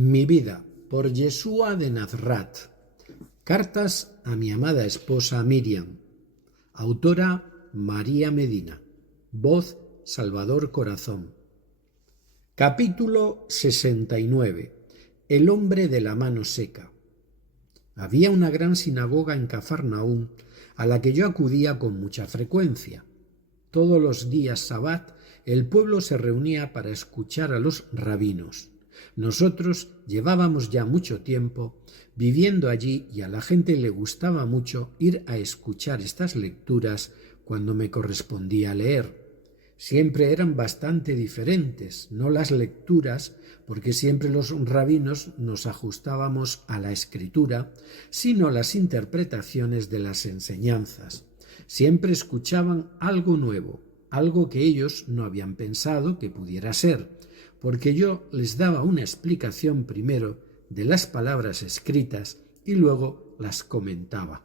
Mi vida, por Yeshua de Nazrat. Cartas a mi amada esposa Miriam. Autora María Medina. Voz Salvador Corazón. Capítulo 69. El hombre de la mano seca. Había una gran sinagoga en Cafarnaúm a la que yo acudía con mucha frecuencia. Todos los días Sabbat el pueblo se reunía para escuchar a los rabinos. Nosotros llevábamos ya mucho tiempo viviendo allí y a la gente le gustaba mucho ir a escuchar estas lecturas cuando me correspondía leer. Siempre eran bastante diferentes, no las lecturas, porque siempre los rabinos nos ajustábamos a la escritura, sino las interpretaciones de las enseñanzas. Siempre escuchaban algo nuevo, algo que ellos no habían pensado que pudiera ser, porque yo les daba una explicación primero de las palabras escritas y luego las comentaba,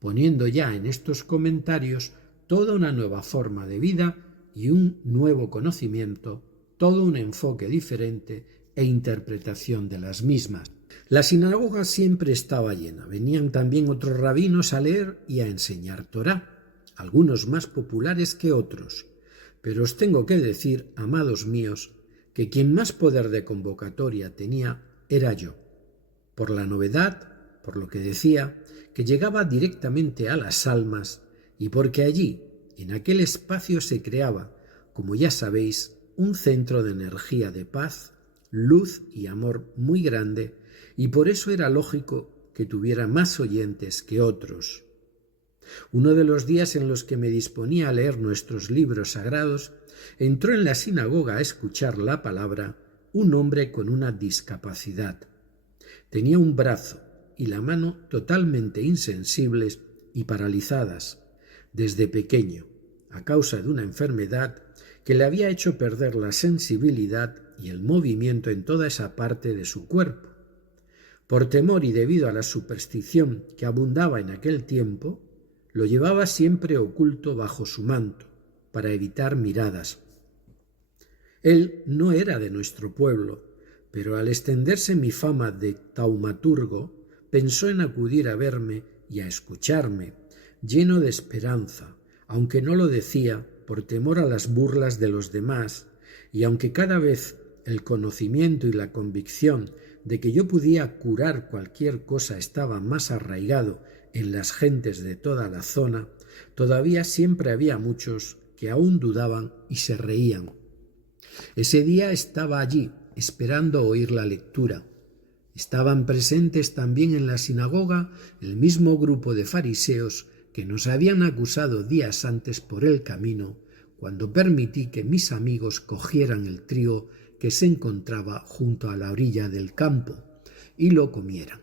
poniendo ya en estos comentarios toda una nueva forma de vida y un nuevo conocimiento, todo un enfoque diferente e interpretación de las mismas. La sinagoga siempre estaba llena. Venían también otros rabinos a leer y a enseñar Torá, algunos más populares que otros. Pero os tengo que decir, amados míos, que quien más poder de convocatoria tenía era yo, por la novedad, por lo que decía, que llegaba directamente a las almas y porque allí, en aquel espacio se creaba, como ya sabéis, un centro de energía de paz, luz y amor muy grande, y por eso era lógico que tuviera más oyentes que otros. Uno de los días en los que me disponía a leer nuestros libros sagrados, entró en la sinagoga a escuchar la palabra un hombre con una discapacidad. Tenía un brazo y la mano totalmente insensibles y paralizadas desde pequeño, a causa de una enfermedad que le había hecho perder la sensibilidad y el movimiento en toda esa parte de su cuerpo. Por temor y debido a la superstición que abundaba en aquel tiempo, lo llevaba siempre oculto bajo su manto, para evitar miradas. Él no era de nuestro pueblo, pero al extenderse mi fama de taumaturgo, pensó en acudir a verme y a escucharme, lleno de esperanza, aunque no lo decía por temor a las burlas de los demás, y aunque cada vez el conocimiento y la convicción de que yo podía curar cualquier cosa estaba más arraigado en las gentes de toda la zona, todavía siempre había muchos que aún dudaban y se reían. Ese día estaba allí, esperando oír la lectura. Estaban presentes también en la sinagoga el mismo grupo de fariseos que nos habían acusado días antes por el camino, cuando permití que mis amigos cogieran el trigo que se encontraba junto a la orilla del campo y lo comieran.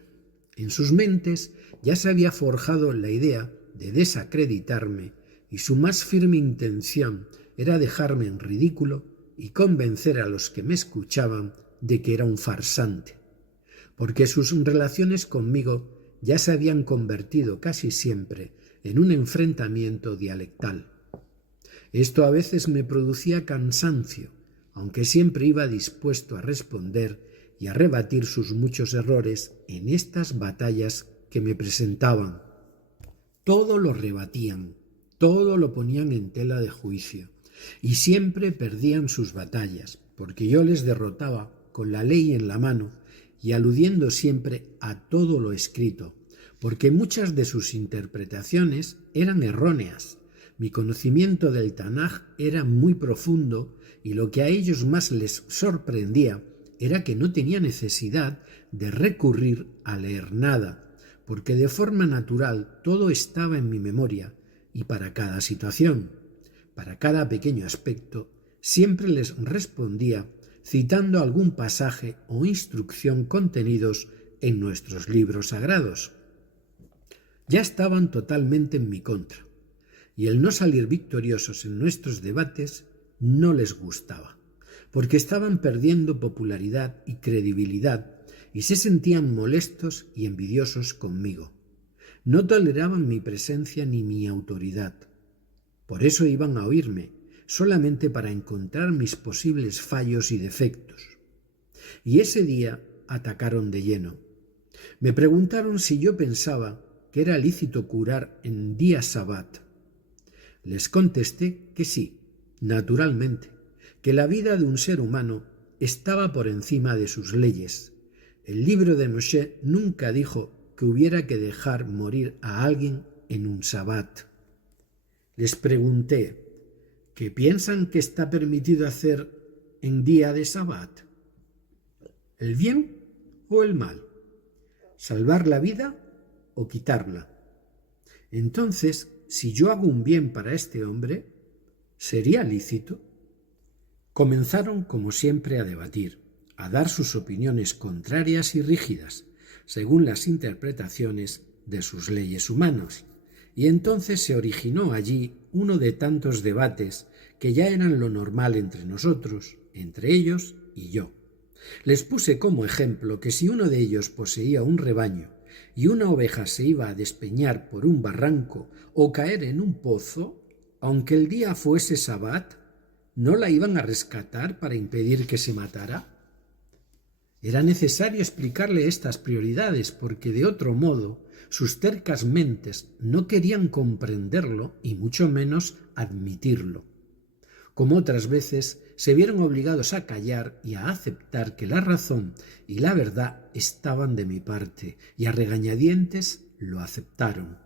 En sus mentes ya se había forjado la idea de desacreditarme y su más firme intención era dejarme en ridículo y convencer a los que me escuchaban de que era un farsante, porque sus relaciones conmigo ya se habían convertido casi siempre en un enfrentamiento dialectal. Esto a veces me producía cansancio, aunque siempre iba dispuesto a responder y a rebatir sus muchos errores en estas batallas que me presentaban. Todo lo rebatían, todo lo ponían en tela de juicio, y siempre perdían sus batallas, porque yo les derrotaba con la ley en la mano y aludiendo siempre a todo lo escrito, porque muchas de sus interpretaciones eran erróneas. Mi conocimiento del Tanaj era muy profundo y lo que a ellos más les sorprendía era que no tenía necesidad de recurrir a leer nada, porque de forma natural todo estaba en mi memoria y para cada situación, para cada pequeño aspecto, siempre les respondía citando algún pasaje o instrucción contenidos en nuestros libros sagrados. Ya estaban totalmente en mi contra, y el no salir victoriosos en nuestros debates no les gustaba, porque estaban perdiendo popularidad y credibilidad y se sentían molestos y envidiosos conmigo. No toleraban mi presencia ni mi autoridad. Por eso iban a oírme, solamente para encontrar mis posibles fallos y defectos. Y ese día atacaron de lleno. Me preguntaron si yo pensaba que era lícito curar en día sabbat. Les contesté que sí, naturalmente, que la vida de un ser humano estaba por encima de sus leyes. El libro de Moshe nunca dijo que hubiera que dejar morir a alguien en un sabbat. Les pregunté, ¿qué piensan que está permitido hacer en día de sabbat? ¿El bien o el mal? ¿Salvar la vida o quitarla? Entonces, si yo hago un bien para este hombre, ¿sería lícito? Comenzaron, como siempre, a debatir, a dar sus opiniones contrarias y rígidas, según las interpretaciones de sus leyes humanas, y entonces se originó allí uno de tantos debates que ya eran lo normal entre nosotros, entre ellos y yo. Les puse como ejemplo que si uno de ellos poseía un rebaño y una oveja se iba a despeñar por un barranco o caer en un pozo, aunque el día fuese sabbat, ¿no la iban a rescatar para impedir que se matara? Era necesario explicarle estas prioridades porque de otro modo sus tercas mentes no querían comprenderlo y mucho menos admitirlo. Como otras veces, se vieron obligados a callar y a aceptar que la razón y la verdad estaban de mi parte, y a regañadientes lo aceptaron.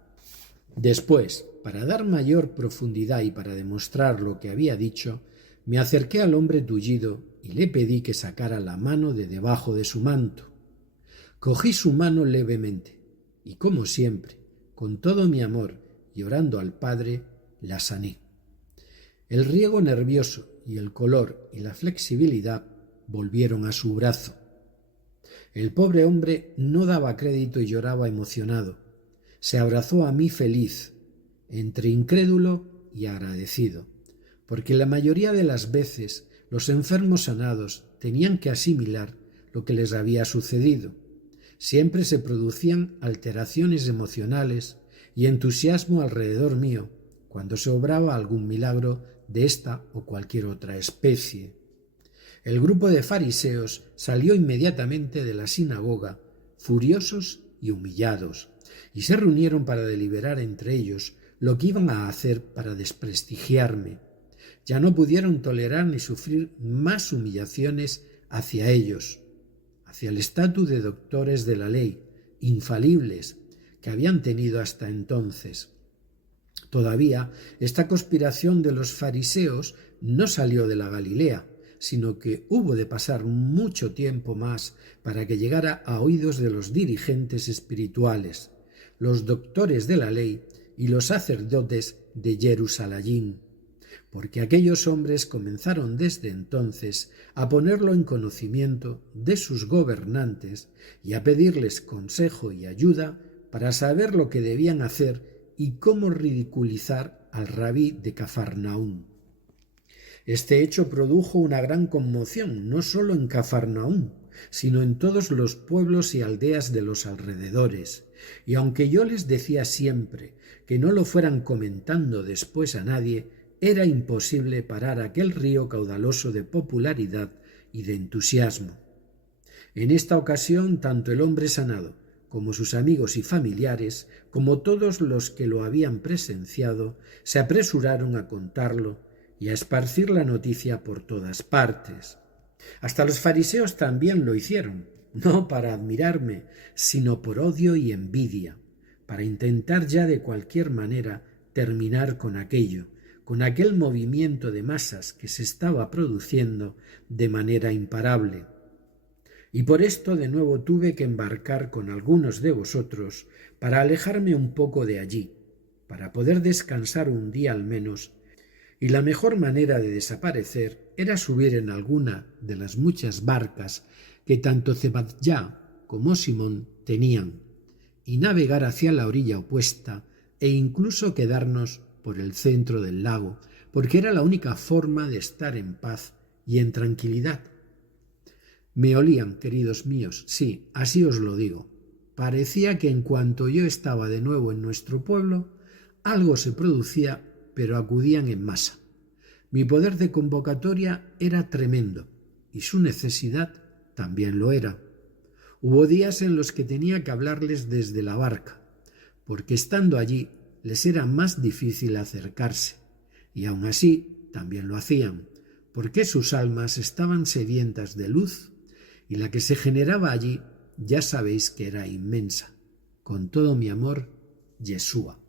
Después, para dar mayor profundidad y para demostrar lo que había dicho, me acerqué al hombre tullido y le pedí que sacara la mano de debajo de su manto. Cogí su mano levemente y, como siempre, con todo mi amor y orando al Padre, la sané. El riego nervioso y el color y la flexibilidad volvieron a su brazo. El pobre hombre no daba crédito y lloraba emocionado. Se abrazó a mí feliz, entre incrédulo y agradecido, porque la mayoría de las veces los enfermos sanados tenían que asimilar lo que les había sucedido. Siempre se producían alteraciones emocionales y entusiasmo alrededor mío cuando se obraba algún milagro de esta o cualquier otra especie. El grupo de fariseos salió inmediatamente de la sinagoga, furiosos y humillados, y se reunieron para deliberar entre ellos lo que iban a hacer para desprestigiarme. Ya no pudieron tolerar ni sufrir más humillaciones hacia ellos, hacia el estatus de doctores de la ley, infalibles, que habían tenido hasta entonces. Todavía, esta conspiración de los fariseos no salió de la Galilea, sino que hubo de pasar mucho tiempo más para que llegara a oídos de los dirigentes espirituales, los doctores de la ley y los sacerdotes de Jerusalén, porque aquellos hombres comenzaron desde entonces a ponerlo en conocimiento de sus gobernantes y a pedirles consejo y ayuda para saber lo que debían hacer y cómo ridiculizar al rabí de Cafarnaúm. Este hecho produjo una gran conmoción, no solo en Cafarnaúm, sino en todos los pueblos y aldeas de los alrededores, y aunque yo les decía siempre que no lo fueran comentando después a nadie, era imposible parar aquel río caudaloso de popularidad y de entusiasmo. En esta ocasión, tanto el hombre sanado como sus amigos y familiares, como todos los que lo habían presenciado, se apresuraron a contarlo y a esparcir la noticia por todas partes. Hasta los fariseos también lo hicieron, no para admirarme, sino por odio y envidia, para intentar ya de cualquier manera terminar con aquello, con aquel movimiento de masas que se estaba produciendo de manera imparable. Y por esto de nuevo tuve que embarcar con algunos de vosotros para alejarme un poco de allí, para poder descansar un día al menos, y la mejor manera de desaparecer era subir en alguna de las muchas barcas que tanto Zebadya como Simón tenían, y navegar hacia la orilla opuesta e incluso quedarnos por el centro del lago, porque era la única forma de estar en paz y en tranquilidad. Me olían, queridos míos, sí, así os lo digo. Parecía que en cuanto yo estaba de nuevo en nuestro pueblo, algo se producía, pero acudían en masa. Mi poder de convocatoria era tremendo, y su necesidad también lo era. Hubo días en los que tenía que hablarles desde la barca, porque estando allí les era más difícil acercarse, y aun así también lo hacían, porque sus almas estaban sedientas de luz, y la que se generaba allí ya sabéis que era inmensa. Con todo mi amor, Yeshua.